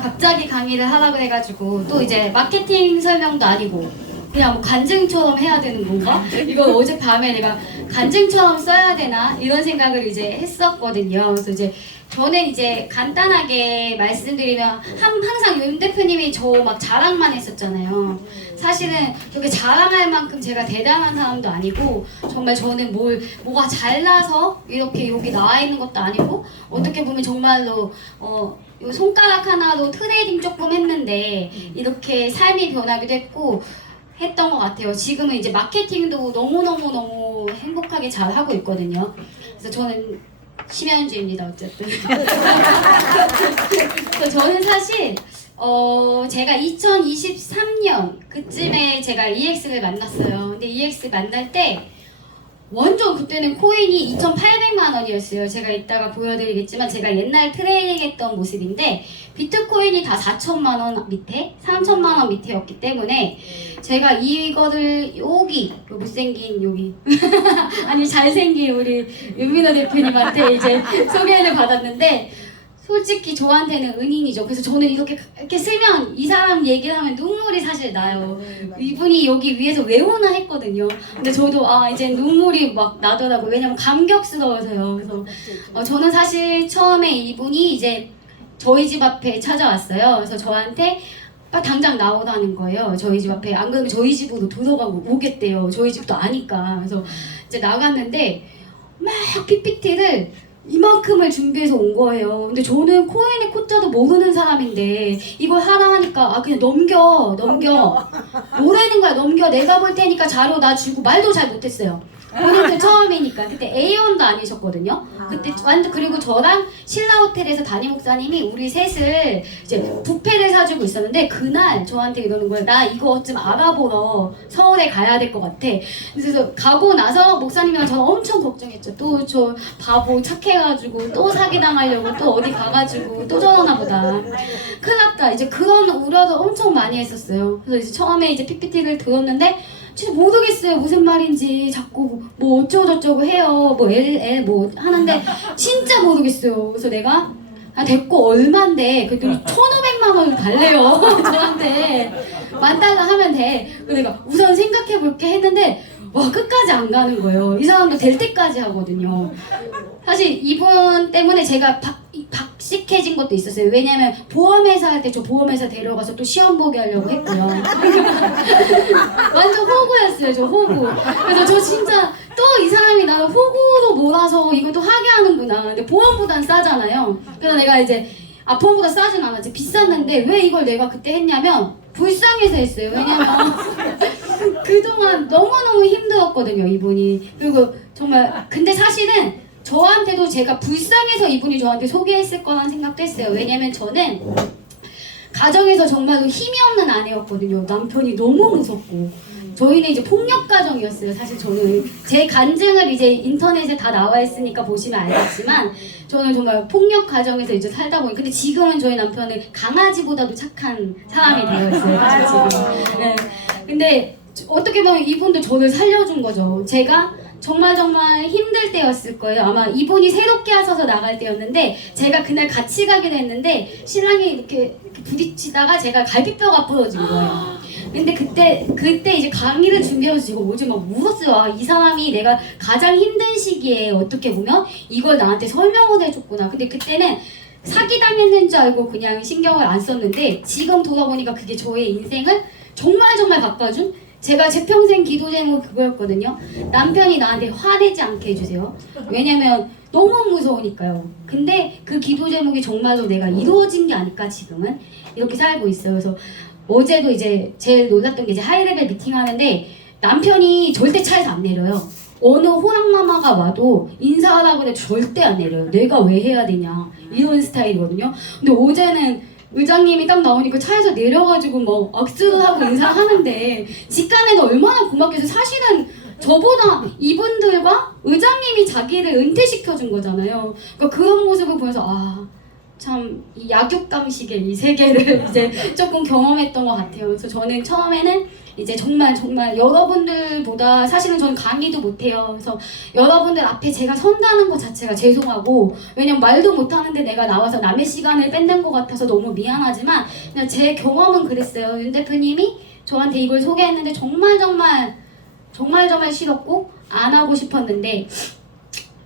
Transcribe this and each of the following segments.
갑자기 강의를 하라 그래가지고 또 이제 마케팅 설명도 아니고 그냥 뭐 간증처럼 해야 되는 건가? 이거 어젯밤에 내가 간증처럼 써야 되나? 이런 생각을 이제 했었거든요. 그래서 이제 저는 이제 간단하게 말씀드리면 항상 윤 대표님이 저 막 자랑만 했었잖아요. 사실은 그렇게 자랑할 만큼 제가 대단한 사람도 아니고 정말 저는 뭐가 잘나서 이렇게 여기 나와 있는 것도 아니고 어떻게 보면 정말로 요 손가락 하나로 트레이딩 조금 했는데 이렇게 삶이 변하기도 했고 했던 것 같아요. 지금은 이제 마케팅도 너무 행복하게 잘 하고 있거든요. 그래서 저는 심연주입니다. 어쨌든. 그래서 저는 사실 제가 2023년 그쯤에 제가 EX를 만났어요. 근데 EX 만날 때 완전 그때는 코인이 2,800만 원이었어요. 제가 이따가 보여드리겠지만 제가 옛날 트레이딩했던 모습인데 비트코인이 다 4천만 원 밑에, 3천만 원 밑에였기 때문에 제가 이거를 여기 못생긴 여기 아니 잘생긴 우리 윤민호 대표님한테 이제 소개를 받았는데 솔직히 저한테는 은인이죠. 그래서 저는 이렇게 쓰면 이 사람 얘기를 하면 눈물이 사실 나요. 이분이 여기 위에서 왜 오나 했거든요. 근데 저도 이제 눈물이 막 나더라고요. 왜냐면 감격스러워서요. 그래서 저는 사실 처음에 이분이 이제 저희 집 앞에 찾아왔어요. 그래서 저한테 당장 나오라는 거예요. 저희 집 앞에. 안 그러면 저희 집으로 들어가고 오겠대요. 저희 집도 아니까. 그래서 이제 나갔는데 막 PPT를 이만큼을 준비해서 온 거예요. 근데 저는 코인의 코자도 모르는 사람인데 이걸 하라 하니까 그냥 넘겨 뭐라는 거야. 넘겨 내가 볼 테니까 자료 나 주고 말도 잘 못했어요. 본인도 처음이니까. 그때 A원도 아니셨거든요. 그때 완전. 그리고 저랑 신라호텔에서 담임 목사님이 우리 셋을 이제 뷔페를 사주고 있었는데 그날 저한테 이러는 거예요. 나 이거 좀 알아보러 서울에 가야 될 것 같아. 그래서 가고 나서 목사님이랑 저는 엄청 걱정했죠. 또 저 바보 착해가지고 또 사기당하려고 또 어디 가가지고 또 저러나 보다. 큰일 났다. 이제 그런 우려도 엄청 많이 했었어요. 그래서 이제 처음에 이제 PPT를 들었는데 진짜 모르겠어요. 무슨 말인지 자꾸 뭐 어쩌고저쩌고 해요. 뭐 LL 뭐 하는데 진짜 모르겠어요. 그래서 내가 됐고 얼만데 그랬더니 1,500만 원을 달래요. 저한테 $10,000 하면 돼. 그래서 내가 우선 생각해볼게 했는데 와 끝까지 안 가는 거예요. 이 사람도 될 때까지 하거든요. 사실 이분 때문에 제가 박식해진 것도 있었어요. 왜냐면 보험회사 할 때 저 보험회사 데려가서 또 시험 보게 하려고 했고요. 완전 호구였어요. 저 호구. 그래서 저 진짜 또 이 사람이 나를 호구로 몰아서 이것도 하게 하는구나. 근데 보험보단 싸잖아요. 그래서 내가 이제 보험보다 싸진 않았지. 비쌌는데 왜 이걸 내가 그때 했냐면 불쌍해서 했어요. 왜냐면 그동안 너무너무 힘들었거든요. 이분이. 그리고 정말 근데 사실은 저한테도 제가 불쌍해서 이분이 저한테 소개했을 거라는 생각도 했어요. 왜냐면 저는 가정에서 정말로 힘이 없는 아내였거든요. 남편이 너무 무섭고 저희는 이제 폭력 가정이었어요. 사실 저는 제 간증을 이제 인터넷에 다 나와 있으니까 보시면 알겠지만 저는 정말 폭력 가정에서 이제 살다 보니 근데 지금은 저희 남편은 강아지보다도 착한 사람이 되어 있어요. 사실 지금. 네. 근데 어떻게 보면 이분도 저를 살려준 거죠. 제가 정말 힘들 때였을 거예요. 아마 이분이 새롭게 하셔서 나갈 때였는데 제가 그날 같이 가기로 했는데 신랑이 이렇게 부딪히다가 제가 갈비뼈가 부러진 거예요. 근데 그때 이제 강의를 준비하면서 지금 어제 막 울었어요. 이 사람이 내가 가장 힘든 시기에 어떻게 보면 이걸 나한테 설명을 해줬구나. 근데 그때는 사기당했는 줄 알고 그냥 신경을 안 썼는데 지금 돌아보니까 그게 저의 인생을 정말 바꿔준 제가 제 평생 기도 제목이 그거였거든요. 남편이 나한테 화내지 않게 해주세요. 왜냐면 너무 무서우니까요. 근데 그 기도 제목이 정말로 내가 이루어진 게 아닐까 지금은 이렇게 살고 있어요. 그래서 어제도 이제 제일 놀랐던 게 이제 하이레벨 미팅 하는데 남편이 절대 차에서 안 내려요. 어느 호랑마마가 와도 인사하라고 해도 절대 안 내려요. 내가 왜 해야 되냐 이런 스타일이거든요. 근데 어제는 의장님이 딱 나오니까 차에서 내려가지고 막 악수를 하고 인사하는데 직간에는 얼마나 고맙겠어요. 사실은 저보다 이분들과 의장님이 자기를 은퇴시켜준 거잖아요. 그러니까 그런 모습을 보면서 참 이 약육강식의 이 세계를 이제 조금 경험했던 것 같아요. 그래서 저는 처음에는 이제 정말 여러분들보다 사실은 저는 강의도 못해요. 그래서 여러분들 앞에 제가 선다는 것 자체가 죄송하고, 왜냐면 말도 못하는데 내가 나와서 남의 시간을 뺏는 것 같아서 너무 미안하지만 그냥 제 경험은 그랬어요. 윤 대표님이 저한테 이걸 소개했는데 정말 싫었고 안 하고 싶었는데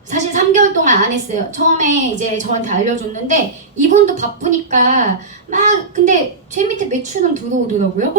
사실 3개월 동안 안 했어요. 처음에 이제 저한테 알려줬는데 이분도 바쁘니까 막, 근데 제 밑에 매출은 들어오더라고요.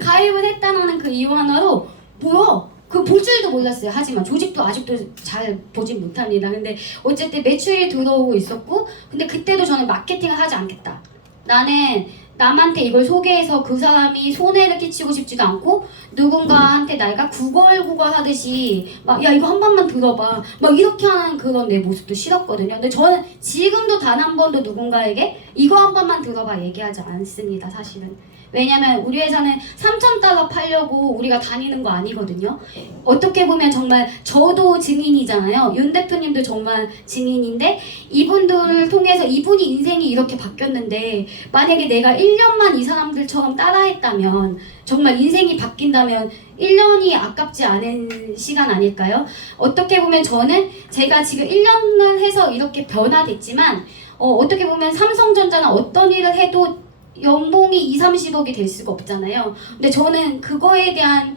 가입을 했다는 그 이유 하나로 뭐야? 그 볼 줄도 몰랐어요. 하지만 조직도 아직도 잘 보진 못합니다. 근데 어쨌든 매출이 들어오고 있었고, 근데 그때도 저는 마케팅을 하지 않겠다. 나는 남한테 이걸 소개해서 그 사람이 손해를 끼치고 싶지도 않고, 누군가한테 내가 구걸 하듯이 막 야 이거 한 번만 들어봐 막 이렇게 하는 그런 내 모습도 싫었거든요. 근데 저는 지금도 단 한 번도 누군가에게 이거 한 번만 들어봐 얘기하지 않습니다. 사실은. 왜냐면 우리 회사는 3,000달러 팔려고 우리가 다니는 거 아니거든요. 어떻게 보면 정말 저도 증인이잖아요. 윤 대표님도 정말 증인인데, 이분들을 통해서 이분이 인생이 이렇게 바뀌었는데 만약에 내가 1년만 이 사람들처럼 따라했다면, 정말 인생이 바뀐다면 1년이 아깝지 않은 시간 아닐까요? 어떻게 보면 저는 제가 지금 1년을 해서 이렇게 변화됐지만 어떻게 보면 삼성전자는 어떤 일을 해도 연봉이 2, 30억이 될 수가 없잖아요. 근데 저는 그거에 대한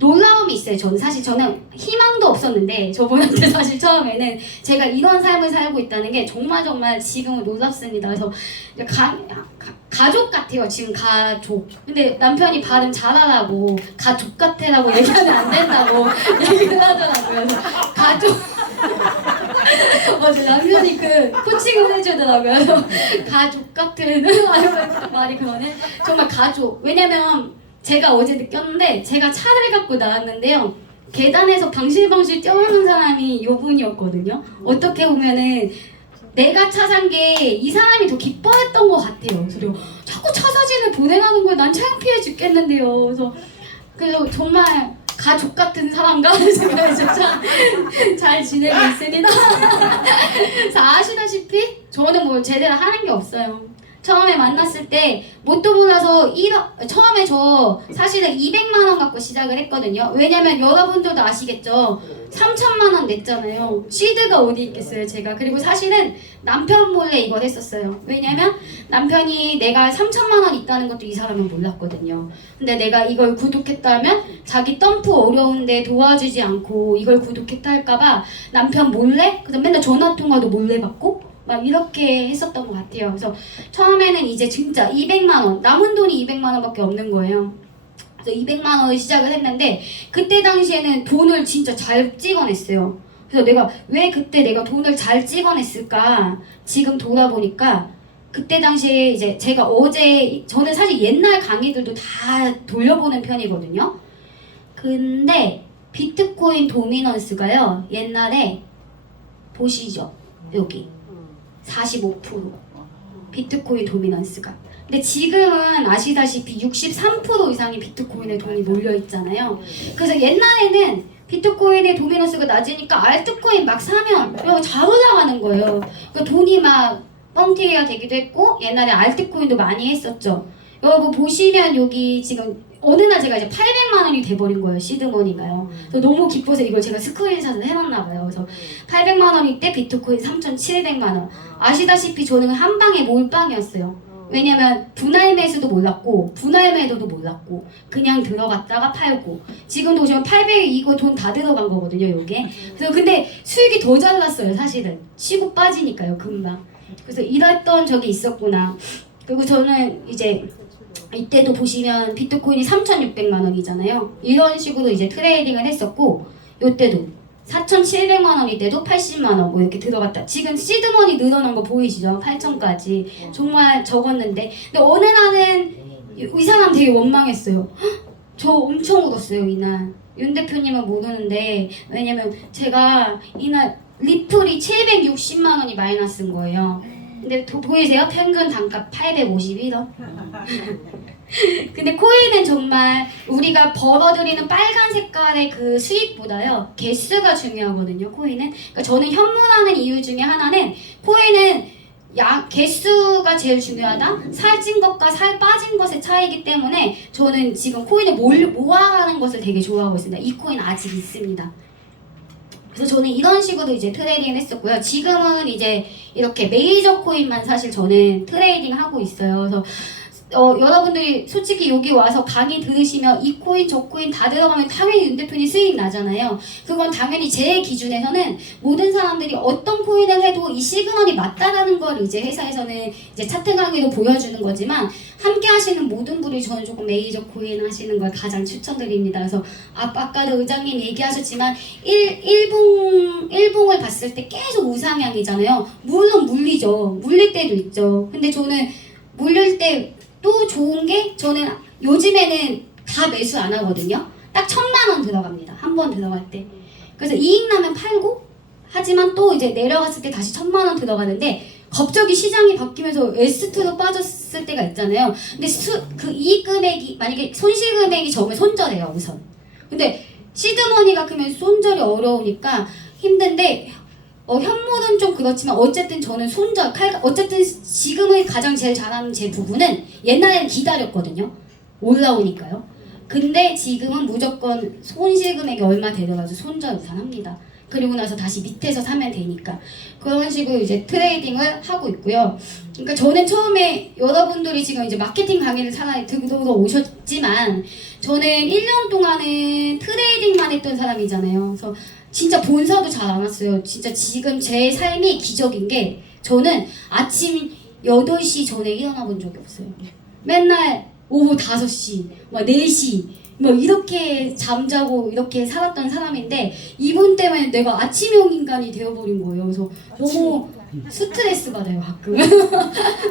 놀라움이 있어요. 저는 희망도 없었는데 저분한테 사실 처음에는 제가 이런 삶을 살고 있다는 게 정말 지금은 놀랍습니다. 그래서 가족 같아요. 지금 가족. 근데 남편이 발음 잘하라고 가족 같아라고 얘기하면 안 된다고 얘기를 하더라고요. 그래서 가족. 맞아, 남편이 그 코칭을 해주더라고요. 그래서 가족 같은 말이 그러네. 정말 가족. 왜냐면 제가 어제 느꼈는데, 제가 차를 갖고 나왔는데요, 계단에서 방실방실 뛰어오는 사람이 이분이었거든요. 어떻게 보면은 내가 차 산 게 이 사람이 더 기뻐했던 것 같아요. 그래서 자꾸 차 사진을 보내라는 거에 난 창피해 죽겠는데요. 그래서 정말 가족 같은 사람과 제가 진짜 잘 지내고 있습니다. 그래서 아시다시피 저는 뭐 제대로 하는 게 없어요. 처음에 만났을 때 뭣도 몰라서 처음에 저 사실은 200만 원 갖고 시작을 했거든요. 왜냐면 여러분들도 아시겠죠. 3천만 원 냈잖아요. 시드가 어디 있겠어요, 제가. 그리고 사실은 남편 몰래 이걸 했었어요. 왜냐면 남편이 내가 3천만 원 있다는 것도 이 사람은 몰랐거든요. 근데 내가 이걸 구독했다면 자기 덤프 어려운데 도와주지 않고 이걸 구독했다 할까봐 남편 몰래, 그래서 맨날 전화통화도 몰래 받고 막 이렇게 했었던 것 같아요. 그래서 처음에는 이제 진짜 200만 원, 남은 돈이 200만 원밖에 없는 거예요. 그래서 200만 원을 시작을 했는데, 그때 당시에는 돈을 진짜 잘 찍어냈어요. 그래서 내가 왜 그때 내가 돈을 잘 찍어냈을까? 지금 돌아보니까 그때 당시에 이제 제가 저는 사실 옛날 강의들도 다 돌려보는 편이거든요. 근데 비트코인 도미넌스가요, 옛날에 보시죠, 여기 45% 비트코인 도미넌스가. 근데 지금은 아시다시피 63% 이상의 비트코인에 돈이 몰려 있잖아요. 그래서 옛날에는 비트코인의 도미넌스가 낮으니까 알트코인 막 사면 잘 올라가는 거예요. 그러니까 돈이 막 뻥튀기가 되기도 했고, 옛날에 알트코인도 많이 했었죠. 여러분 보시면 여기 지금 어느 날 제가 이제 800만 원이 돼버린 거예요. 시드머니가요. 그래서 너무 기뻐서 이걸 제가 스크린샷을 해놨나 봐요. 그래서 800만 원일 때 비트코인 3,700만 원. 아시다시피 저는 한 방에 몰빵이었어요. 왜냐면 분할 매수도 몰랐고 분할 매도도 몰랐고 그냥 들어갔다가 팔고, 지금도 보시면 800 이거 돈 다 들어간 거거든요, 요게. 그래서 근데 수익이 더 잘 났어요, 사실은. 치고 빠지니까요, 금방. 그래서 이랬던 적이 있었구나. 그리고 저는 이제 이때도 보시면 비트코인이 3,600만 원이잖아요. 이런 식으로 이제 트레이딩을 했었고, 이때도 4,700만 원일 때도 80만 원 뭐 이렇게 들어갔다. 지금 시드머니 늘어난 거 보이시죠? 8,000까지. 정말 적었는데, 근데 어느 날은 이 사람 되게 원망했어요. 저 엄청 울었어요, 이날. 윤 대표님은 모르는데, 왜냐면 제가 이날 리플이 760만 원이 마이너스인 거예요. 근데 보이세요? 평균 단가 851원. 근데 코인은 정말 우리가 벌어들이는 빨간 색깔의 그 수익보다요, 개수가 중요하거든요, 코인은. 그러니까 저는 현물하는 이유 중에 하나는, 코인은 개수가 제일 중요하다. 살찐 것과 살 빠진 것의 차이기 때문에 저는 지금 코인을 모아가는 것을 되게 좋아하고 있습니다. 이 코인 아직 있습니다. 그래서 저는 이런 식으로 이제 트레이딩을 했었고요. 지금은 이제 이렇게 메이저 코인만 사실 저는 트레이딩 하고 있어요. 그래서 여러분들이 솔직히 여기 와서 강의 들으시면 이 코인 저 코인 다 들어가면 당연히 윤 대표님 수익 나잖아요. 그건 당연히 제 기준에서는 모든 사람들이 어떤 코인을 해도 이 시그널이 맞다라는 걸 이제 회사에서는 이제 차트 강의로 보여주는 거지만 함께 하시는 모든 분이 저는 조금 메이저 코인 하시는 걸 가장 추천드립니다. 그래서 아까도 의장님 얘기하셨지만 일봉을 봤을 때 계속 우상향이잖아요. 물론 물리죠. 물릴 때도 있죠. 근데 저는 물릴 때 또 좋은 게 저는 요즘에는 다 매수 안 하거든요. 딱 1,000만 원 들어갑니다. 한 번 들어갈 때. 그래서 이익 나면 팔고 하지만 또 이제 내려갔을 때 다시 1,000만 원 들어가는데 갑자기 시장이 바뀌면서 S2로 빠졌을 때가 있잖아요. 근데 그 이익 금액이 만약에 손실 금액이 적으면 손절해요 우선. 근데 시드머니가 크면 손절이 어려우니까 힘든데 현물은 좀 그렇지만 어쨌든 저는 어쨌든 지금의 가장 제일 잘하는 제 부분은 옛날에는 기다렸거든요. 올라오니까요. 근데 지금은 무조건 손실 금액이 얼마 되더라도 손절 우선합니다. 그리고 나서 다시 밑에서 사면 되니까 그런 식으로 이제 트레이딩을 하고 있고요. 그러니까 저는 처음에 여러분들이 지금 이제 마케팅 강의를 차라리 들으러 오셨지만 저는 1년 동안은 트레이딩만 했던 사람이잖아요. 그래서 진짜 본사도 잘 안 왔어요. 진짜 지금 제 삶이 기적인 게 저는 아침 8시 전에 일어나 본 적이 없어요. 맨날 오후 5시, 막 4시 뭐 이렇게 잠자고 이렇게 살았던 사람인데 이분 때문에 내가 아침형 인간이 되어버린 거예요. 그래서 너무 스트레스 받아요 가끔.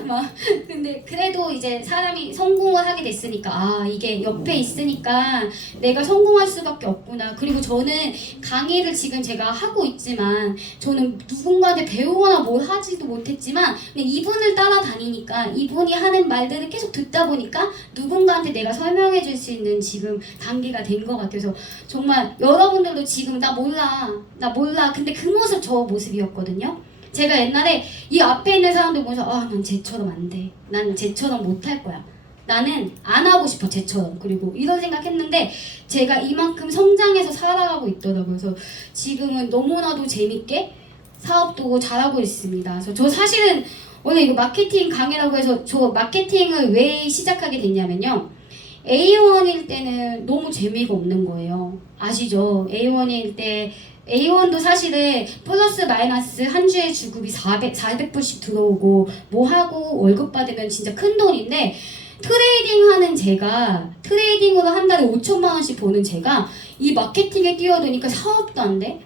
막 근데 그래도 이제 사람이 성공을 하게 됐으니까 아 이게 옆에 있으니까 내가 성공할 수밖에 없구나. 그리고 저는 강의를 지금 제가 하고 있지만 저는 누군가한테 배우거나 뭘 하지도 못했지만 근데 이분을 따라다니니까 이분이 하는 말들을 계속 듣다 보니까 누군가한테 내가 설명해 줄 수 있는 지금 단계가 된 것 같아서 정말 여러분들도 지금 나 몰라 근데 그 모습 저 모습이었거든요. 제가 옛날에 이 앞에 있는 사람들 보면서 난 쟤처럼 안 돼. 난 쟤처럼 못할 거야. 나는 안 하고 싶어 쟤처럼. 그리고 이런 생각했는데 제가 이만큼 성장해서 살아가고 있더라고요. 그래서 지금은 너무나도 재밌게 사업도 잘하고 있습니다. 그래서 저 사실은 원래 이거 마케팅 강의라고 해서 저 마케팅을 왜 시작하게 됐냐면요. A1일 때는 너무 재미가 없는 거예요. 아시죠? A1일 때 A1도 사실은 플러스 마이너스 한 주에 주급이 400불씩 들어오고 뭐 하고 월급 받으면 진짜 큰 돈인데 트레이딩으로 한 달에 5천만 원씩 버는 제가 이 마케팅에 뛰어드니까 사업도 안 돼.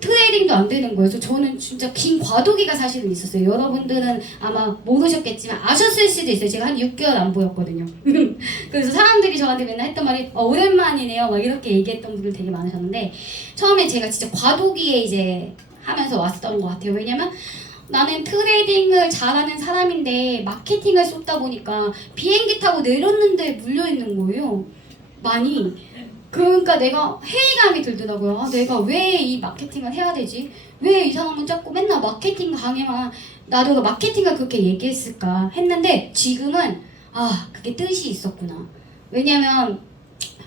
트레이딩도 안 되는 거예요. 그래서 저는 진짜 긴 과도기가 사실은 있었어요. 여러분들은 아마 모르셨겠지만 아셨을 수도 있어요. 제가 한 6개월 안 보였거든요. 그래서 사람들이 저한테 맨날 했던 말이 오랜만이네요. 막 이렇게 얘기했던 분들 되게 많으셨는데 처음에 제가 진짜 과도기에 이제 하면서 왔던 것 같아요. 왜냐면 나는 트레이딩을 잘하는 사람인데 마케팅을 쏟다 보니까 비행기 타고 내렸는데 물려있는 거예요. 많이. 그러니까 내가 회의감이 들더라고요. 내가 왜 이 마케팅을 해야 되지? 왜 이 사람은 자꾸 맨날 마케팅 강의만 나도 마케팅을 그렇게 얘기했을까 했는데 지금은 그게 뜻이 있었구나. 왜냐면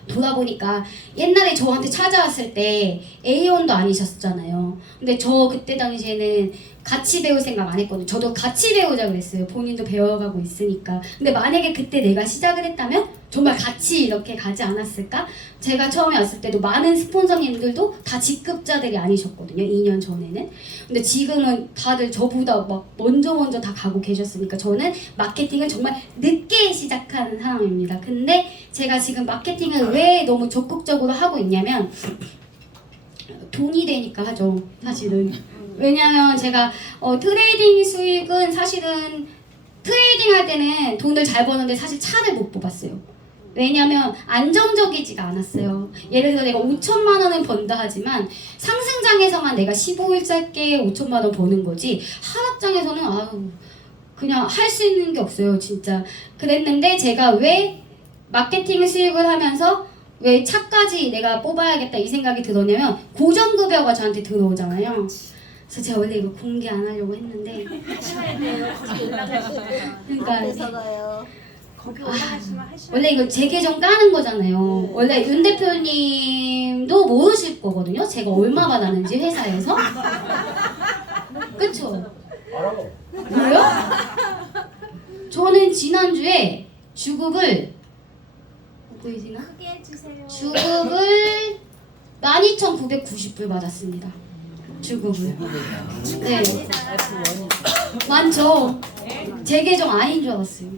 돌아보니까 옛날에 저한테 찾아왔을 때 A1도 아니셨잖아요. 근데 저 그때 당시에는 같이 배울 생각 안 했거든요. 저도 같이 배우자 그랬어요. 본인도 배워가고 있으니까. 근데 만약에 그때 내가 시작을 했다면 정말 같이 이렇게 가지 않았을까? 제가 처음에 왔을 때도 많은 스폰서님들도 다 직급자들이 아니셨거든요. 2년 전에는. 근데 지금은 다들 저보다 막 먼저 다 가고 계셨으니까 저는 마케팅을 정말 늦게 시작하는 사람입니다. 근데 제가 지금 마케팅을 왜 너무 적극적으로 하고 있냐면 돈이 되니까 하죠. 사실은. 왜냐면 제가 트레이딩 수익은 사실은 트레이딩 할 때는 돈을 잘 버는데 사실 차를 못 뽑았어요. 왜냐면 안정적이지가 않았어요. 예를 들어 내가 5천만 원은 번다 하지만 상승장에서만 내가 15일짧게 5천만 원 버는 거지 하락장에서는 그냥 할 수 있는 게 없어요. 진짜. 그랬는데 제가 왜 마케팅 수익을 하면서 왜 차까지 내가 뽑아야겠다 이 생각이 들었냐면 고정급여가 저한테 들어오잖아요. 그래서 제가 원래 이거 공개 안 하려고 했는데 하셔야 돼요. 거기 올라가시면. 그러니까 거기 올라가시면 하셔야 원래 이거 제 계정 까는 거잖아요. 원래 윤 대표님도 모르실 거거든요. 제가 얼마 받았는지 회사에서. 그쵸? 알아요? 저는 지난주에 주급을 보이시나? 크게 해주세요. 주급을 12,990불 받았습니다. 주급을. 네. 많죠? 제 계정 아닌 줄 알았어요.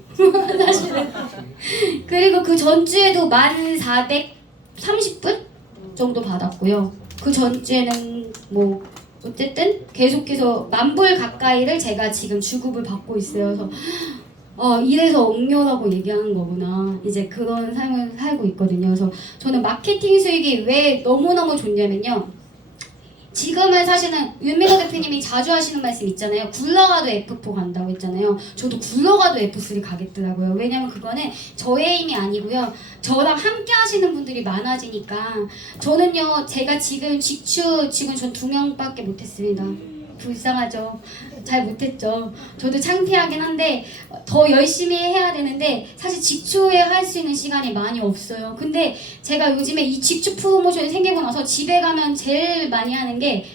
사실은. 그리고 그 전주에도 1,430불 정도 받았고요. 그 전주에는 뭐 어쨌든 계속해서 10,000불 가까이를 제가 지금 주급을 받고 있어요. 그래서 이래서 옥녀라고 얘기하는 거구나. 이제 그런 삶을 살고 있거든요. 그래서 저는 마케팅 수익이 왜 너무너무 좋냐면요. 지금은 사실은 윤미도 대표님이 자주 하시는 말씀 있잖아요. 굴러가도 F4 간다고 했잖아요. 저도 굴러가도 F3 가겠더라고요. 왜냐면 그거는 저의 힘이 아니고요. 저랑 함께 하시는 분들이 많아지니까. 저는요, 제가 지금 직전 2명밖에 못했습니다. 불쌍하죠. 잘 못했죠. 저도 창피하긴 한데 더 열심히 해야 되는데 사실 직초에 할 수 있는 시간이 많이 없어요. 근데 제가 요즘에 이 직초 프로모션이 생기고 나서 집에 가면 제일 많이 하는 게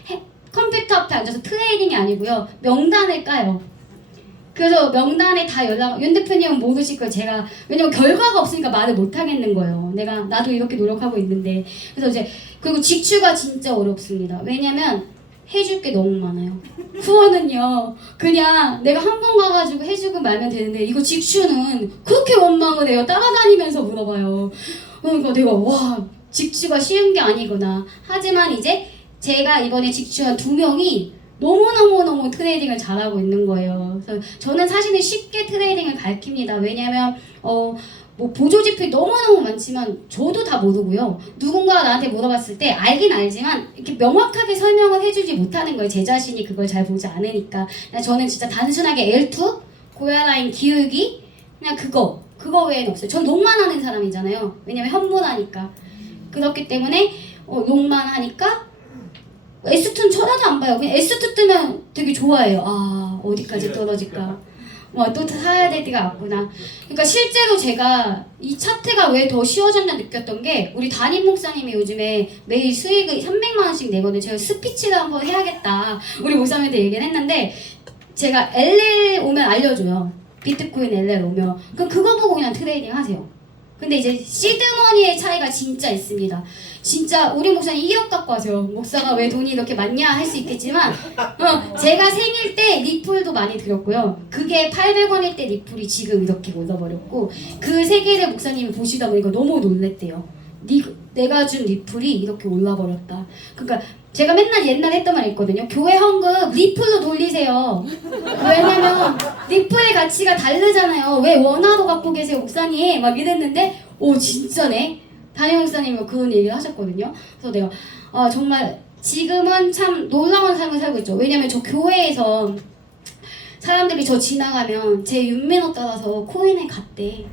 컴퓨터 앞에 앉아서 트레이딩이 아니고요. 명단을 까요. 그래서 명단에 다 윤 대표님은 모르실 걸 제가 왜냐면 결과가 없으니까 말을 못 하겠는 거예요. 나도 이렇게 노력하고 있는데 그래서 이제 그리고 직추가 진짜 어렵습니다. 왜냐면 해줄 게 너무 많아요. 후원은요 그냥 내가 한 번 가가지고 해주고 말면 되는데 이거 직추는 그렇게 원망을 해요. 따라다니면서 물어봐요. 그러니까 내가 와 직추가 쉬운 게 아니구나. 하지만 이제 제가 이번에 직추한 2명이 너무너무너무 트레이딩을 잘하고 있는 거예요. 그래서 저는 사실은 쉽게 트레이딩을 가르칩니다. 왜냐면 뭐 보조지표 너무너무 많지만 저도 다 모르고요. 누군가가 나한테 물어봤을 때 알긴 알지만 이렇게 명확하게 설명을 해주지 못하는 거예요. 제 자신이 그걸 잘 보지 않으니까. 저는 진짜 단순하게 L2, 고야라인 기울기 그냥 그거 외에는 없어요. 전 녹만 하는 사람이잖아요. 왜냐면 현문하니까. 그렇기 때문에 녹만 하니까 S2는 쳐다도 안 봐요. 그냥 S2 뜨면 되게 좋아해요. 어디까지 떨어질까. 또 사야 될 때가 왔구나. 그러니까 실제로 제가 이 차트가 왜 더 쉬워졌나 느꼈던 게 우리 담임 목사님이 요즘에 매일 수익을 300만 원씩 내거든요. 제가 스피치를 한번 해야겠다. 우리 목사님한테 얘기를 했는데 제가 LL 오면 알려줘요. 비트코인 LL 오면. 그럼 그거 보고 그냥 트레이딩 하세요. 근데 이제 시드머니의 차이가 진짜 있습니다. 진짜 우리 목사님 1억 갖고 하세요. 목사가 왜 돈이 이렇게 많냐 할 수 있겠지만 제가 생일 때 리플도 많이 드렸고요. 그게 800원일 때 리플이 지금 이렇게 올라버렸고 그 세 개를 목사님이 보시다 보니까 너무 놀랬대요. 내가 준 리플이 이렇게 올라버렸다. 그러니까 제가 맨날 옛날에 했던 말이 있거든요. 교회 헌금 리플로 돌리세요. 왜냐면 리플의 가치가 다르잖아요. 왜 원화로 갖고 계세요 목사님? 막 이랬는데 진짜네. 담임 목사님이 그런 얘기를 하셨거든요. 그래서 내가 정말 지금은 참 놀라운 삶을 살고 있죠. 왜냐면 저 교회에서 사람들이 저 지나가면 제 윤민호 따라서 코인에 갔대.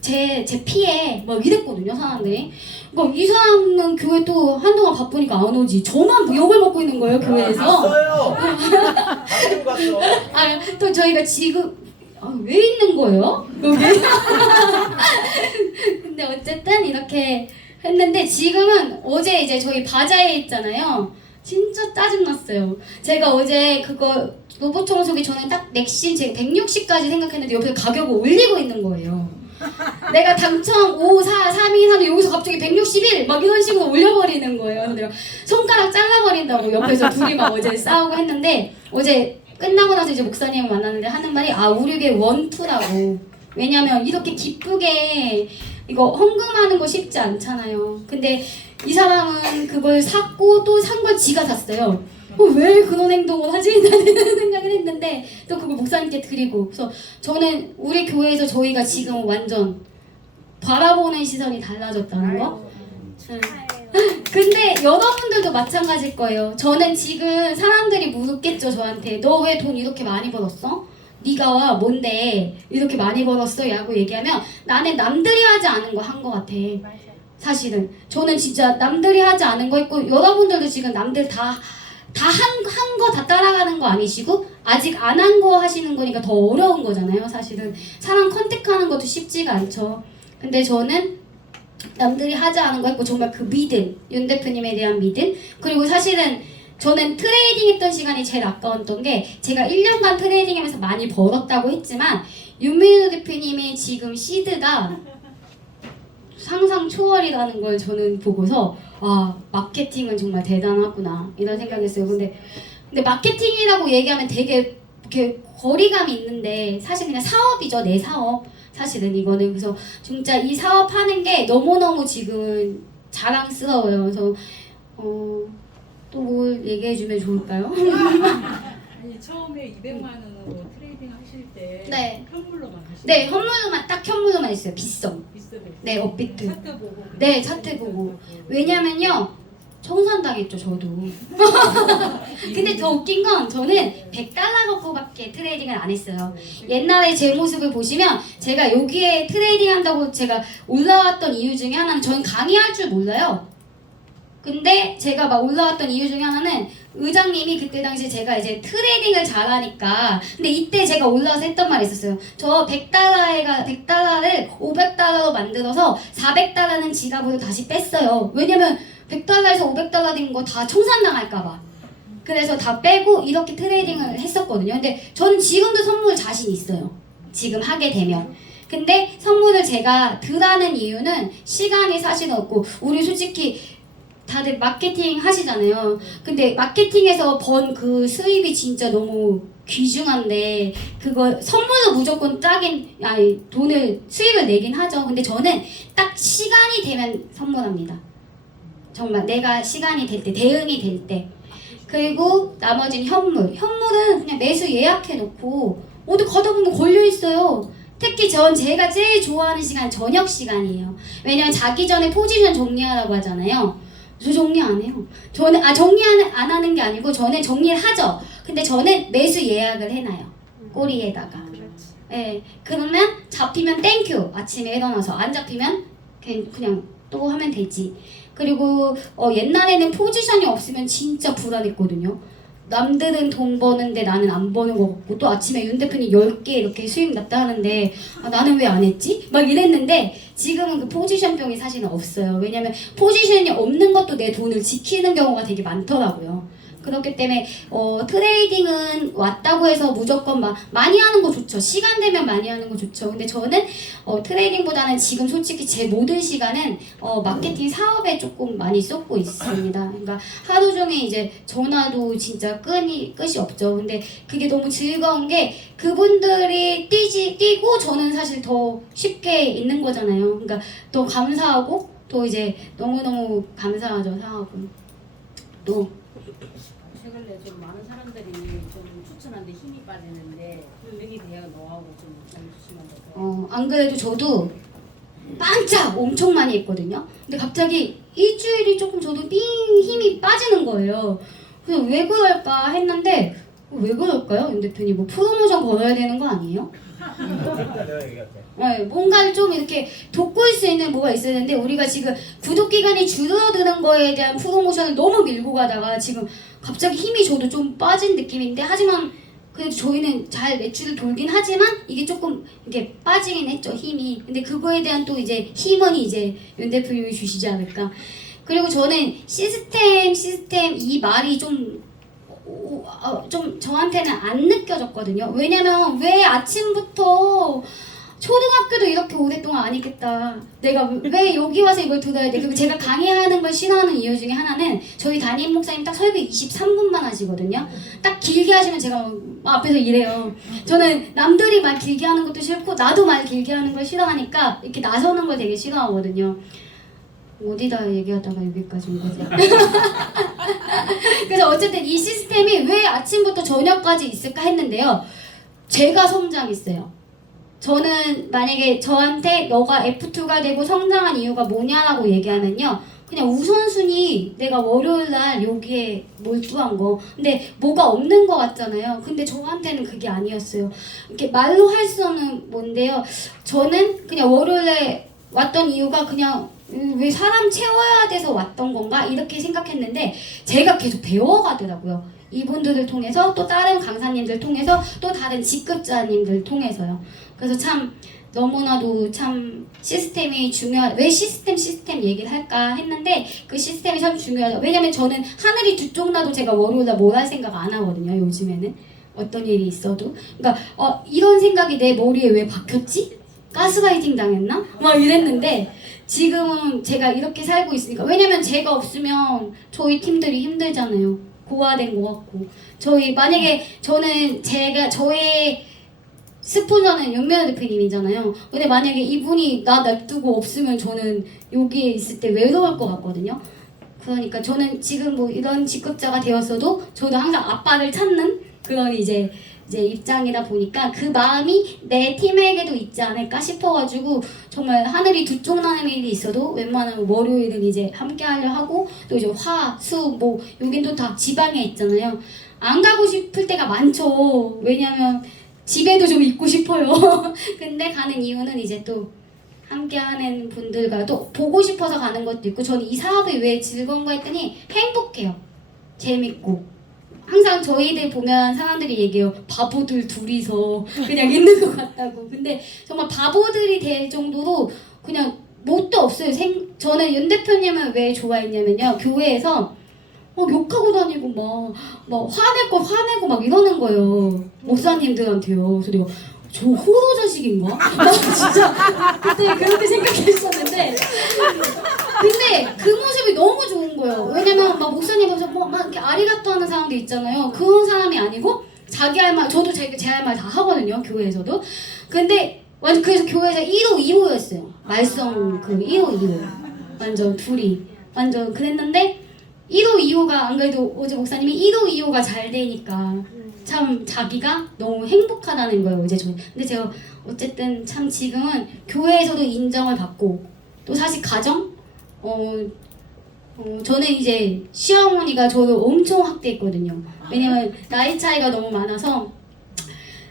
제 피해 막 이랬거든요 사람들이. 그러니까 이 사람은 교회 또 한동안 바쁘니까 안 오지. 저만 욕을 먹고 있는 거예요 교회에서. 갔어요. 갔어. 또 저희가 지금 왜 있는 거예요 여기? 근데 어쨌든 이렇게 했는데 지금은 어제 이제 저희 바자회 있잖아요. 진짜 짜증났어요. 제가 어제 그거 로봇 청소기 저는 딱 넥신 제가 160까지 생각했는데 옆에서 가격을 올리고 있는 거예요. 내가 당첨 5, 4, 3, 2, 4 여기서 갑자기 161 막 이런 식으로 올려버리는 거예요. 그래서 내가 손가락 잘라버린다고 옆에서 둘이 막 어제 싸우고 했는데 어제 끝나고 나서 이제 목사님을 만났는데 하는 말이 우리에게 원투라고. 왜냐면 이렇게 기쁘게 이거 헌금하는 거 쉽지 않잖아요. 근데 이 사람은 그걸 샀고 또 산 걸 지가 샀어요. 왜 그런 행동을 하지? 나는 생각을 했는데 또 그걸 목사님께 드리고. 그래서 저는 우리 교회에서 저희가 지금 완전 바라보는 시선이 달라졌다는 거. 근데 여러분들도 마찬가지일 거예요. 저는 지금 사람들이 묻겠죠 저한테. 너 왜 돈 이렇게 많이 벌었어? 네가 뭔데 이렇게 많이 벌었어? 라고 얘기하면 나는 남들이 하지 않은 거 한 거 같아. 사실은 저는 진짜 남들이 하지 않은 거 있고 여러분들도 지금 남들 다 다 한 거 다 따라가는 거 아니시고 아직 안 한 거 하시는 거니까 더 어려운 거잖아요. 사실은 사람 컨택하는 것도 쉽지가 않죠. 근데 저는 남들이 하지 않은 거 했고 정말 그 믿음, 윤 대표님에 대한 믿음, 그리고 사실은 저는 트레이딩 했던 시간이 제일 아까웠던 게 제가 1년간 트레이딩 하면서 많이 벌었다고 했지만 윤민우 대표님이 지금 시드가 상상 초월이라는 걸 저는 보고서 아, 마케팅은 정말 대단하구나 이런 생각했어요. 근데 마케팅이라고 얘기하면 되게 이렇게 거리감이 있는데 사실 그냥 사업이죠. 내 사업. 사실은 이거는 그래서 진짜 이 사업하는 게 너무너무 지금 자랑스러워요. 그래서 또 뭘 얘기해주면 좋을까요? 아니 처음에 200만 원으로 트레이딩 하실 때 네. 현물로만 하시죠? 네, 현물로만 딱 현물로만 있어요. 비썸. 비싸게. 네, 업비트. 차트 보고. 네, 차트 보고. 왜냐면요, 청산당했죠, 저도. 근데 더 웃긴 건 저는 100달러 갖고밖에 트레이딩을 안 했어요. 옛날에 제 모습을 보시면 제가 여기에 트레이딩 한다고 제가 올라왔던 이유 중에 하나는 저는 강의할 줄 몰라요. 근데 제가 막 올라왔던 이유 중에 하나는 의장님이 그때 당시 제가 이제 트레이딩을 잘하니까 근데 이때 제가 올라와서 했던 말이 있었어요. 저 100달러를 500달러로 만들어서 400달러는 지갑으로 다시 뺐어요. 왜냐면 100달러에서 500달러 된 거 다 청산당할까봐. 그래서 다 빼고 이렇게 트레이딩을 했었거든요. 근데 저는 지금도 선물 자신 있어요. 지금 하게 되면. 근데 선물을 제가 덜 하는 이유는 시간이 사실 없고 우리 솔직히 다들 마케팅 하시잖아요. 근데 마케팅에서 번 그 수입이 진짜 너무 귀중한데 그거 선물로 무조건 돈을 수입을 내긴 하죠. 근데 저는 딱 시간이 되면 선물합니다. 정말 내가 시간이 될 때, 대응이 될 때. 그리고 나머지는 현물은 그냥 매수 예약해 놓고 어디 가다 보면 걸려 있어요. 특히 제가 제일 좋아하는 시간 저녁 시간이에요. 왜냐면 자기 전에 포지션 정리하라고 하잖아요. 저 정리 안 해요. 저는 정리 안 하는 게 아니고 저는 정리를 하죠. 근데 저는 매수 예약을 해놔요. 꼬리에다가. 예. 그러면 잡히면 땡큐. 아침에 일어나서 안 잡히면 그냥 또 하면 되지. 그리고 옛날에는 포지션이 없으면 진짜 불안했거든요. 남들은 돈 버는데 나는 안 버는 거 같고 또 아침에 윤 대표님 10개 이렇게 수입 났다 하는데 나는 왜 안 했지? 막 이랬는데 지금은 그 포지션병이 사실은 없어요. 왜냐면 포지션이 없는 것도 내 돈을 지키는 경우가 되게 많더라고요. 그렇기 때문에 트레이딩은 왔다고 해서 무조건 막 많이 하는 거 좋죠. 시간 되면 많이 하는 거 좋죠. 근데 저는 트레이딩보다는 지금 솔직히 제 모든 시간은 마케팅 사업에 조금 많이 쏟고 있습니다. 그러니까 하루 종일 이제 전화도 진짜 끝이 없죠. 근데 그게 너무 즐거운 게 그분들이 뛰고 저는 사실 더 쉽게 있는 거잖아요. 그러니까 더 감사하고 또 이제 너무너무 감사하죠. 사업은 또 최근에 좀 많은 사람들이 좀 추천하는데 힘이 빠지는데 여기 대한 노하우 좀 알려주시면 될까요? 안 그래도 저도 반짝 엄청 많이 했거든요. 근데 갑자기 일주일이 조금 저도 삥 힘이 빠지는 거예요. 그래서 왜 그럴까 했는데 왜 그럴까요? 윤 대표님 뭐 프로모션 걸어야 되는 거 아니에요? 내가 얘기할게. 네, 뭔가를 좀 이렇게 돋굴 수 있는 뭐가 있어야 되는데 우리가 지금 구독 기간이 줄어드는 거에 대한 프로모션을 너무 밀고 가다가 지금 갑자기 힘이 저도 좀 빠진 느낌인데 하지만 그래도 저희는 잘 매출을 돌긴 하지만 이게 조금 이게 빠지긴 했죠, 힘이. 근데 그거에 대한 또 이제 힘은 이제 윤 대표님이 주시지 않을까. 그리고 저는 시스템 이 말이 좀 저한테는 안 느껴졌거든요. 왜냐면 왜 아침부터 초등학교도 이렇게 오랫동안 안 있겠다. 내가 왜 여기 와서 이걸 들어야 돼? 그리고 제가 강의하는 걸 싫어하는 이유 중에 하나는 저희 담임 목사님 딱 설교 23분만 하시거든요. 딱 길게 하시면 제가 앞에서 이래요. 저는 남들이 말 길게 하는 것도 싫고 나도 말 길게 하는 걸 싫어하니까 이렇게 나서는 걸 되게 싫어하거든요. 어디다 얘기하다가 여기까지 온 거지? 그래서 어쨌든 이 시스템이 왜 아침부터 저녁까지 있을까 했는데요. 제가 성장했어요. 저는 만약에 저한테 너가 F2가 되고 성장한 이유가 뭐냐라고 얘기하면요. 그냥 우선순위 내가 월요일날 여기에 몰두한 거. 근데 뭐가 없는 거 같잖아요. 근데 저한테는 그게 아니었어요. 이렇게 말로 할 수는 뭔데요. 저는 그냥 월요일에 왔던 이유가 그냥 왜 사람 채워야 돼서 왔던 건가 이렇게 생각했는데 제가 계속 배워가더라고요. 이분들을 통해서 또 다른 강사님들 통해서 또 다른 직급자님들 통해서요. 그래서 참 너무나도 참 시스템이 왜 시스템 얘기를 할까 했는데 그 시스템이 참 중요하다. 왜냐면 저는 하늘이 두 쪽 나도 제가 월요일날 뭘 할 생각 안 하거든요. 요즘에는 어떤 일이 있어도. 그러니까 이런 생각이 내 머리에 왜 박혔지? 가스라이팅 당했나? 막 이랬는데 지금은 제가 이렇게 살고 있으니까. 왜냐면 제가 없으면 저희 팀들이 힘들잖아요. 고아된 것 같고. 만약에 저의 스폰서는 윤면호 대표님이잖아요. 근데 만약에 이분이 나 냅두고 없으면 저는 여기에 있을 때 외로울 것 같거든요. 그러니까 저는 지금 뭐 이런 직급자가 되었어도 저도 항상 아빠를 찾는 그런 이제 입장이다 보니까 그 마음이 내 팀에게도 있지 않을까 싶어가지고 정말 하늘이 두 쪽 나는 일이 있어도 웬만하면 월요일은 이제 함께 하려 하고 또 이제 화, 수, 뭐 여긴 또 다 지방에 있잖아요. 안 가고 싶을 때가 많죠. 왜냐면 집에도 좀 있고 싶어요. 근데 가는 이유는 이제 또 함께하는 분들과 또 보고 싶어서 가는 것도 있고 저는 이 사업이 왜 즐거운가 했더니 행복해요. 재밌고 항상 저희들 보면 사람들이 얘기해요. 바보들 둘이서 그냥 있는 것 같다고. 근데 정말 바보들이 될 정도로 그냥 뭣도 없어요. 저는 윤 대표님을 왜 좋아했냐면요. 교회에서 욕하고 다니고 막 화낼 거 화내고 막 이러는 거예요. 목사님들한테요. 그래서 내가 저 호로 자식인가? 나 진짜 그때 그렇게 생각했었는데 근데 그 모습이 너무 좋은 거예요. 왜냐면 막 목사님 보면서 막 이렇게 아리가또 하는 사람도 있잖아요. 그런 사람이 아니고 자기 할 말, 저도 제 할 말 다 하거든요. 교회에서도. 근데 완전 그래서 교회에서 1호 2호였어요. 말썽 그 1호 2호 완전 둘이 완전 그랬는데 1호 2호가 안 그래도 어제 목사님이 1호 2호가 잘 되니까 참 자기가 너무 행복하다는 거예요. 이제 근데 제가 어쨌든 참 지금은 교회에서도 인정을 받고 또 사실 가정 저는 이제 시어머니가 저를 엄청 학대했거든요. 왜냐면 나이 차이가 너무 많아서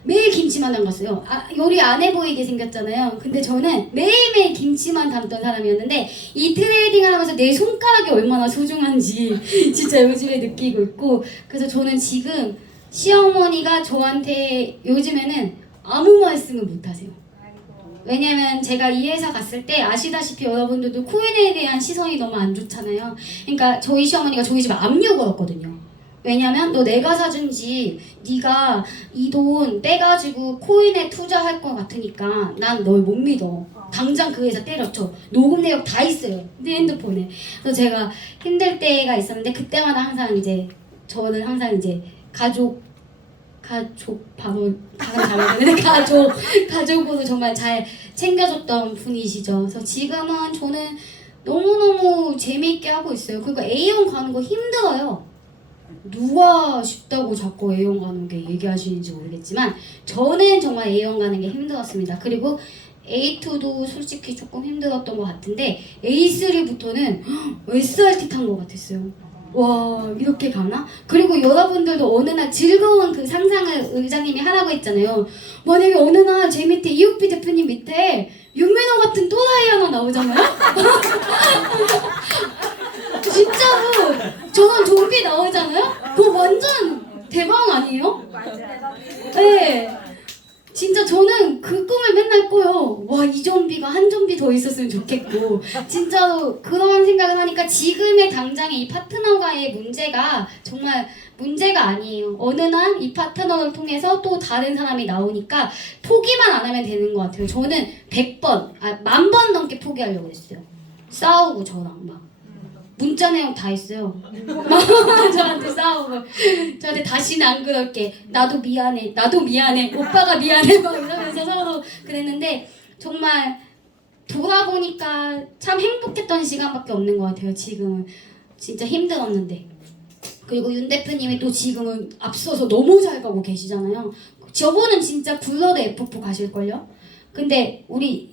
매일 김치만 담갔어요. 요리 안 해 보이게 생겼잖아요. 근데 저는 매일매일 김치만 담던 사람이었는데 이 트레이딩을 하면서 내 손가락이 얼마나 소중한지 진짜 요즘에 느끼고 있고 그래서 저는 지금 시어머니가 저한테 요즘에는 아무 말씀을 못 하세요. 왜냐면 제가 이 회사 갔을 때 아시다시피 여러분들도 코인에 대한 시선이 너무 안 좋잖아요. 그러니까 저희 시어머니가 저희 집에 압류 걸었거든요. 왜냐면 너 내가 사준 집 네가 이 돈 떼가지고 코인에 투자할 것 같으니까 난 널 못 믿어. 당장 그 회사 때려쳐. 녹음 내역 다 있어요. 내 핸드폰에. 그래서 제가 힘들 때가 있었는데 그때마다 항상 이제 저는 항상 이제 가족 바로 잘하는데 가족으로 정말 잘 챙겨줬던 분이시죠. 그래서 지금은 저는 너무너무 재미있게 하고 있어요. 그리고 A형 가는 거 힘들어요. 누가 쉽다고 자꾸 A형 가는 게 얘기하시는지 모르겠지만 저는 정말 A형 가는 게 힘들었습니다. 그리고 A2도 솔직히 조금 힘들었던 것 같은데 A3부터는 SRT 탄 것 같았어요. 와 이렇게 가나? 그리고 여러분들도 어느 날 즐거운 그 상상을 의장님이 하라고 했잖아요. 만약에 어느 날 제 밑에 이옥비 대표님 밑에 윤민호 같은 또라이 하나 나오잖아요? 진짜로 저는 좀비 나오잖아요? 그거 완전 대박 아니에요? 네. 진짜 저는 그 꿈을 맨날 꿔요. 와, 이 좀비가 한 좀비 더 있었으면 좋겠고 진짜로 그런 생각을 하니까 지금의 당장의 이 파트너와의 문제가 정말 문제가 아니에요. 어느 날 이 파트너를 통해서 또 다른 사람이 나오니까 포기만 안 하면 되는 것 같아요. 저는 100번, 10,000번 넘게 포기하려고 했어요. 싸우고 저랑 막 문자 내용 다 있어요. 저한테 싸우고 저한테 다시는 안 그럴게. 나도 미안해. 오빠가 미안해. 막 이러면서 서로 그랬는데 정말 돌아보니까 참 행복했던 시간밖에 없는 것 같아요. 지금은 진짜 힘들었는데. 그리고 윤 대표님이 또 지금은 앞서서 너무 잘 가고 계시잖아요. 저분은 진짜 굴러도 F4 가실걸요? 근데 우리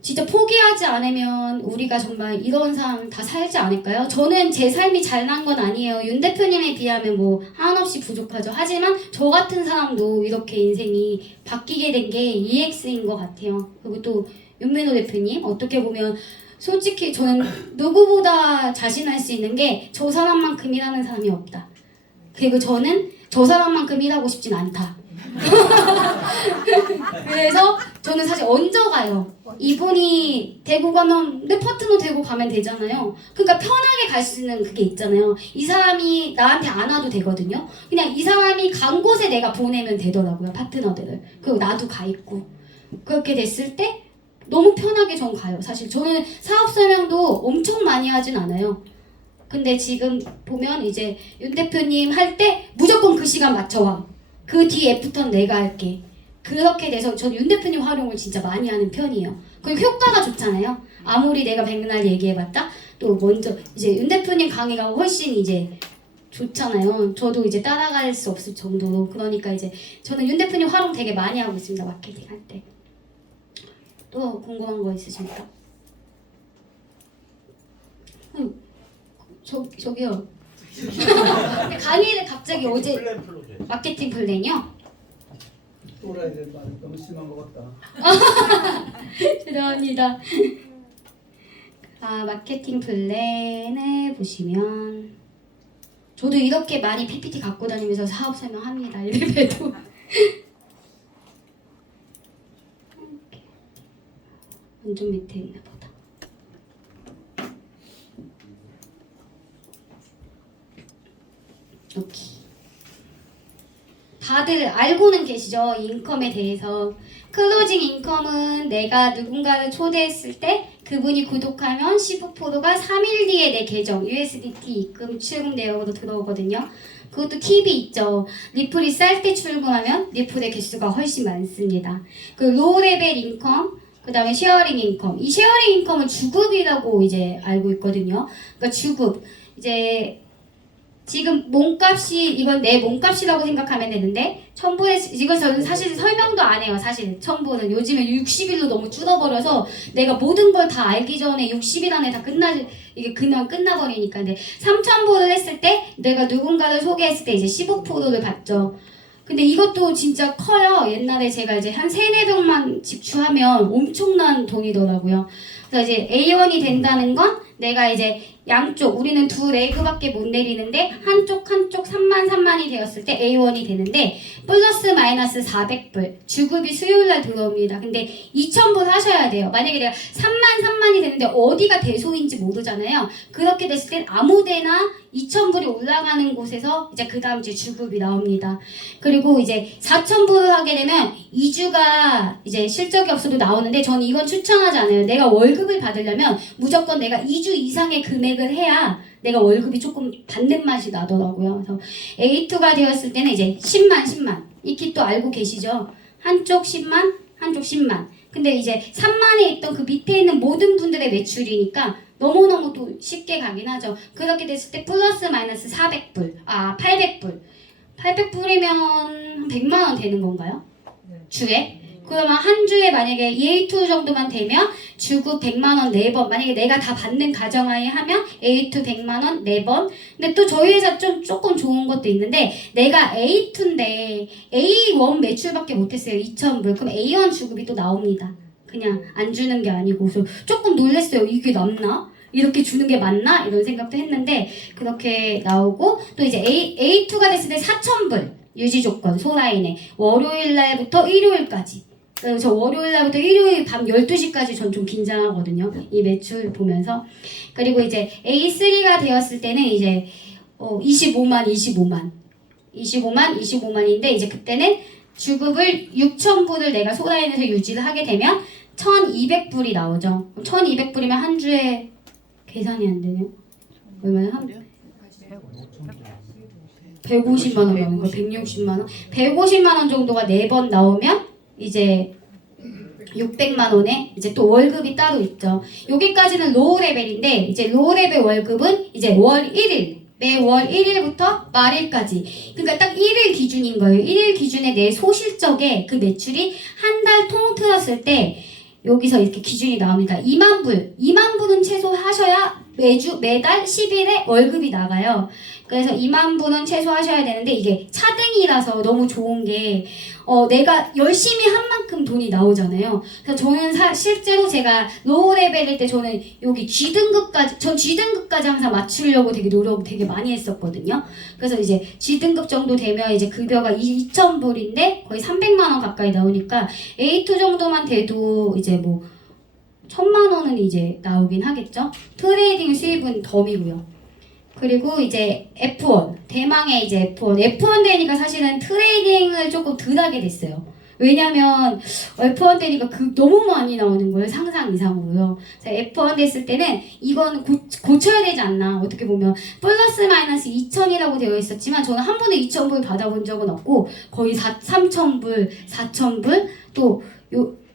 진짜 포기하지 않으면 우리가 정말 이런 삶 다 살지 않을까요? 저는 제 삶이 잘난 건 아니에요. 윤 대표님에 비하면 뭐 한없이 부족하죠. 하지만 저 같은 사람도 이렇게 인생이 바뀌게 된 게 EX인 것 같아요. 그리고 또 윤민호 대표님 어떻게 보면 솔직히 저는 누구보다 자신할 수 있는 게 저 사람만큼 일하는 사람이 없다. 그리고 저는 저 사람만큼 일하고 싶진 않다. 그래서 저는 사실 얹어가요. 이분이 대구 가면 내 파트너 대구 가면 되잖아요. 그러니까 편하게 갈 수 있는 그게 있잖아요. 이 사람이 나한테 안 와도 되거든요. 그냥 이 사람이 간 곳에 내가 보내면 되더라고요. 파트너들을. 그리고 나도 가 있고. 그렇게 됐을 때 너무 편하게 전 가요. 사실 저는 사업 설명도 엄청 많이 하진 않아요. 근데 지금 보면 이제 윤 대표님 할 때 무조건 그 시간 맞춰와. 그 뒤에 애프터는 내가 할게. 그렇게 돼서 저는 윤 대표님 활용을 진짜 많이 하는 편이에요. 그리고 효과가 좋잖아요. 아무리 내가 백날 얘기해봤다. 또 먼저 이제 윤 대표님 강의가 훨씬 이제 좋잖아요. 저도 이제 따라갈 수 없을 정도로. 그러니까 이제 저는 윤 대표님 활용 되게 많이 하고 있습니다. 마케팅 할 때. 또 궁금한 거 있으십니까? 저기요. 강의를 갑자기 어제 플랜 풀로 돼. 마케팅 플랜이요? 또라이 될 말 너무 심한 것 같다. 죄송합니다. 마케팅 플랜을 보시면 저도 이렇게 많이 PPT 갖고 다니면서 사업 설명합니다. 이래봬도 완전 밑에 있나 보다. 이렇게 다들 알고는 계시죠? 인컴에 대해서. 클로징 인컴은 내가 누군가를 초대했을 때 그분이 구독하면 15%가 3일 뒤에 내 계정 USDT 입금 출금 내역으로 들어오거든요. 그것도 팁이 있죠. 리플이 쌀 때 출금하면 리플의 개수가 훨씬 많습니다. 그 로우 레벨 인컴, 그 다음에 쉐어링 인컴. 이 쉐어링 인컴은 주급이라고 이제 알고 있거든요. 그러니까 주급. 이제 지금 몸값이 이건 내 몸값이라고 생각하면 되는데 첨부에 이건 저는 사실 설명도 안 해요. 사실 첨부는 요즘에 60일로 너무 줄어버려서 내가 모든 걸 다 알기 전에 60일 안에 다 이게 그냥 끝나버리니까. 근데 3,000보를 했을 때 내가 누군가를 소개했을 때 이제 15%를 받죠. 근데 이것도 진짜 커요. 옛날에 제가 이제 한 3-4병만 집주하면 엄청난 돈이더라고요. 그래서 이제 A1이 된다는 건 내가 이제 양쪽 우리는 두 레그밖에 못 내리는데 한쪽 3만이 되었을 때 A1이 되는데 플러스 마이너스 400불 주급이 수요일날 들어옵니다. 근데 2,000불 하셔야 돼요. 만약에 내가 3만이 되는데 어디가 대소인지 모르잖아요. 그렇게 됐을 땐 아무데나 2,000불이 올라가는 곳에서 이제 그 다음 주에 주급이 나옵니다. 그리고 이제 4,000불을 하게 되면 2주가 이제 실적이 없어도 나오는데 저는 이건 추천하지 않아요. 내가 월급을 받으려면 무조건 내가 2주 이상의 금액을 해야 내가 월급이 조금 받는 맛이 나더라고요. 그래서 A2가 되었을 때는 이제 10만. 익히 또 알고 계시죠? 한쪽 10만, 한쪽 10만. 근데 이제 3만에 있던 그 밑에 있는 모든 분들의 매출이니까 너무너무 또 쉽게 가긴 하죠. 그렇게 됐을 때 플러스 마이너스 400불, 800불. 800불이면 100만원 되는 건가요? 주에? 그러면 한 주에 만약에 A2 정도만 되면 주급 100만원 4번. 만약에 내가 다 받는 가정하에 하면 A2 100만원 4번. 근데 또 저희 회사 조금 좋은 것도 있는데 내가 A2인데 A1 매출밖에 못했어요. 2,000불. 그럼 A1 주급이 또 나옵니다. 그냥 안 주는 게 아니고. 그래서 조금 놀랐어요. 이게 남나? 이렇게 주는 게 맞나? 이런 생각도 했는데 그렇게 나오고 또 이제 A2가 됐을 때 4,000불. 유지 조건 소라인에 월요일 날부터 일요일까지. 저 월요일 날부터 일요일 밤 12시까지 전 좀 긴장하거든요. 이 매출 보면서. 그리고 이제 A3가 되었을 때는 이제 25만인데 이제 그때는 주급을 6,000불을 내가 소라인에서 유지를 하게 되면 1,200불이 나오죠. 1,200불이면 한 주에 계산이 안 되네요. 그러면 한 150만 원 나오는 거, 160만 원, 150만 원 정도가 4번 나오면 이제 600만 원에 이제 또 월급이 따로 있죠. 여기까지는 로우 레벨인데 이제 로우 레벨 월급은 이제 월 1일 매월 1일부터 말일까지. 그러니까 딱 1일 기준인 거예요. 1일 기준에 내 소실적에 그 매출이 한 달 통틀었을 때 여기서 이렇게 기준이 나옵니다. 2만 불은 최소 하셔야 매달 10일에 월급이 나가요. 그래서 2만 불은 최소 하셔야 되는데 이게 차등이라서 너무 좋은 게 내가 열심히 한 만큼 돈이 나오잖아요. 그래서 저는 실제로 제가 로우 레벨일 때 저는 여기 전 G등급까지 항상 맞추려고 되게 노력 되게 많이 했었거든요. 그래서 이제 G등급 정도 되면 이제 급여가 2,000불인데 거의 300만 원 가까이 나오니까 A2 정도만 돼도 이제 뭐 1,000만 원은 이제 나오긴 하겠죠. 트레이딩 수입은 덤이고요. 그리고 이제 F1, 대망의 이제 F1 되니까 사실은 트레이딩을 조금 덜 하게 됐어요. 왜냐면 F1 되니까 너무 많이 나오는 거예요. 상상 이상으로요. F1 됐을 때는 이건 고쳐야 되지 않나. 어떻게 보면 플러스 마이너스 2,000이라고 되어 있었지만 저는 한 번도 2,000불 받아본 적은 없고 거의 3,000불, 4,000불 또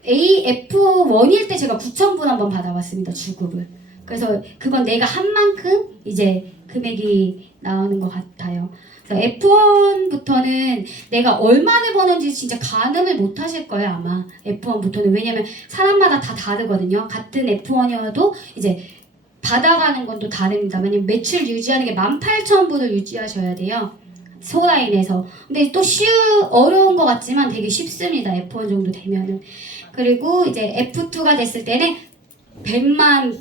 F1일 때 제가 9,000불 한번 받아봤습니다. 주급을. 그래서 그건 내가 한 만큼 이제 금액이 나오는 것 같아요. 그래서 F1부터는 내가 얼마를 버는지 진짜 가늠을 못 하실 거예요, 아마. F1부터는. 왜냐면 사람마다 다 다르거든요. 같은 F1이어도 이제 받아가는 건 또 다릅니다. 왜냐면 매출 유지하는 게 18,000불을 유지하셔야 돼요. 소라인에서. 근데 또 어려운 것 같지만 되게 쉽습니다. F1 정도 되면은. 그리고 이제 F2가 됐을 때는 100만.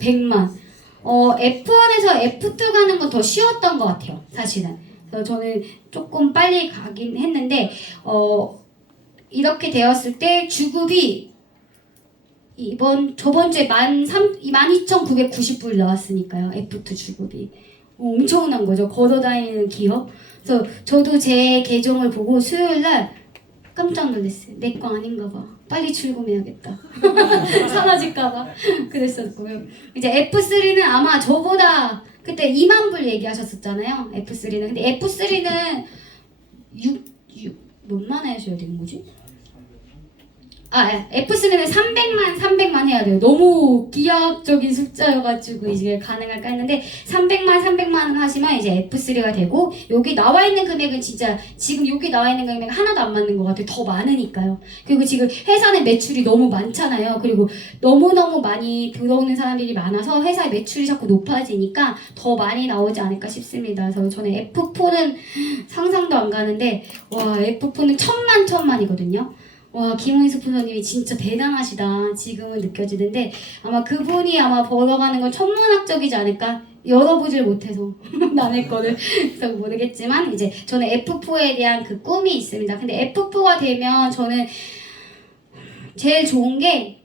F1에서 F2 가는 건 더 쉬웠던 것 같아요, 사실은. 그래서 저는 조금 빨리 가긴 했는데, 이렇게 되었을 때 주급이 저번 주에 12,990불 나왔으니까요, F2 주급이. 엄청난 거죠, 걸어다니는 기업. 그래서 저도 제 계정을 보고 수요일 날 깜짝 놀랐어요. 내 거 아닌가 봐. 빨리 출금해야겠다. 사라질까봐 그랬었고요. 이제 F3는 아마 저보다 그때 2만 불 얘기하셨었잖아요. F3는. 근데 F3는 몇만 하셔야 되는 거지? F3는 300만 해야 돼요. 너무 기하학적인 숫자여가지고 이제 가능할까 했는데 300만 하시면 이제 F3가 되고 여기 나와 있는 금액은 진짜 지금 여기 나와 있는 금액 하나도 안 맞는 것 같아요. 더 많으니까요. 그리고 지금 회사는 매출이 너무 많잖아요. 그리고 너무너무 많이 들어오는 사람들이 많아서 회사의 매출이 자꾸 높아지니까 더 많이 나오지 않을까 싶습니다. 그래서 저는 F4는 상상도 안 가는데 와 F4는 천만이거든요. 와, 김은수 프로님이 진짜 대단하시다. 지금은 느껴지는데 아마 그분이 벌어가는 건 천문학적이지 않을까? 열어보질 못해서 남의 거를 그래서 모르겠지만 이제 저는 F4에 대한 그 꿈이 있습니다. 근데 F4가 되면 저는 제일 좋은 게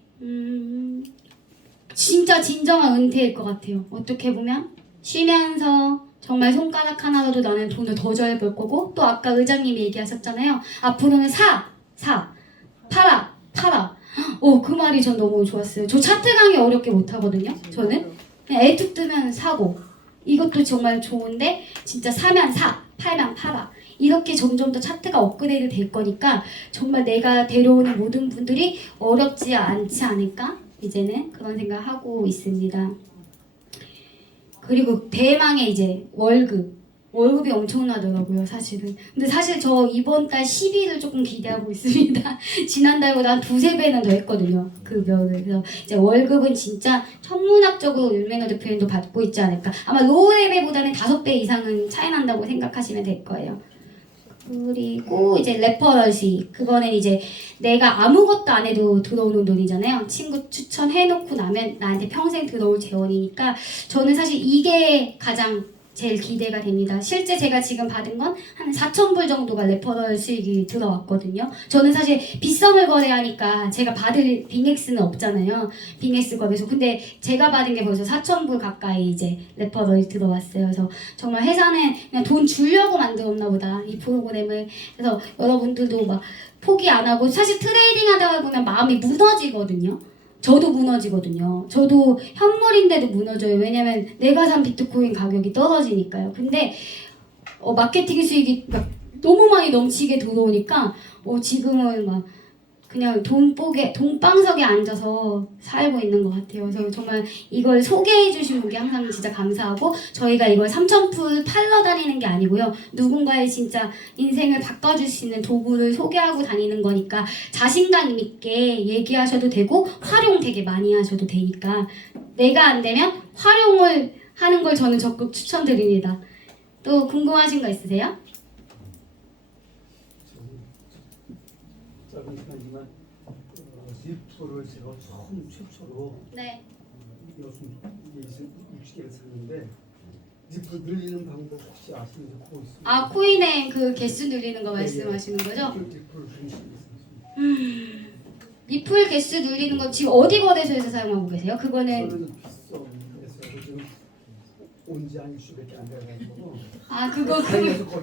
진짜 진정한 은퇴일 것 같아요. 어떻게 보면 쉬면서 정말 손가락 하나로도 나는 돈을 더 잘 벌 거고 또 아까 의장님이 얘기하셨잖아요. 앞으로는 팔아. 그 말이 전 너무 좋았어요. 저 차트 강의 어렵게 못하거든요. 저는 그냥 애툭 뜨면 사고 이것도 정말 좋은데 진짜 사면 사, 팔면 팔아. 이렇게 점점 더 차트가 업그레이드 될 거니까 정말 내가 데려오는 모든 분들이 어렵지 않지 않을까? 이제는 그런 생각하고 있습니다. 그리고 대망의 이제 월급이 엄청나더라고요, 사실은. 근데 사실 저 이번 달 10일을 조금 기대하고 있습니다. 지난달보다 한 2~3배는 더 했거든요, 급여를. 그래서 이제 월급은 진짜 천문학적으로 윤매너 대표님도 받고 있지 않을까. 아마 로우 레벨보다는 5배 이상은 차이 난다고 생각하시면 될 거예요. 그리고 이제 레퍼럴 수익. 그거는 이제 내가 아무것도 안 해도 들어오는 돈이잖아요. 친구 추천해놓고 나면 나한테 평생 들어올 재원이니까 저는 사실 이게 가장 제일 기대가 됩니다. 실제 제가 지금 받은 건 한 4,000불 정도가 레퍼럴 수익이 들어왔거든요. 저는 사실 빗썸을 거래하니까 제가 받을 빙엑스는 없잖아요. 빙엑스 거래소. 근데 제가 받은 게 벌써 4,000불 가까이 이제 레퍼럴이 들어왔어요. 그래서 정말 회사는 그냥 돈 주려고 만들었나 보다, 이 프로그램을. 그래서 여러분들도 막 포기 안 하고 사실 트레이딩 하다 보면 마음이 무너지거든요. 저도 무너지거든요. 저도 현물인데도 무너져요. 왜냐면 내가 산 비트코인 가격이 떨어지니까요. 근데 마케팅 수익이 막 너무 많이 넘치게 들어오니까 지금은 막 그냥 돈방석에 앉아서 살고 있는 것 같아요. 그래서 정말 이걸 소개해 주신 분께 항상 진짜 감사하고 저희가 이걸 3,000불 팔러 다니는 게 아니고요. 누군가의 진짜 인생을 바꿔줄 수 있는 도구를 소개하고 다니는 거니까 자신감 있게 얘기하셔도 되고 활용 되게 많이 하셔도 되니까 내가 안 되면 활용을 하는 걸 저는 적극 추천드립니다. 또 궁금하신 거 있으세요? 짧은 시간이지만 리프를 제가 처음 최초로 네. 여순 60개를 샀는데 리프 늘리는 방법 혹시 아시는지 그거 있어요? 아 코인의 그 개수 늘리는 거 말씀하시는 거죠? 리프를 늘리는 리플 개수 늘리는 거 지금 어디 거래소에서 사용하고 계세요? 그거는 저는 비싸 그래서 지금 온지 한 6주밖에 안 돼가지고 아 그거 다니면서 거기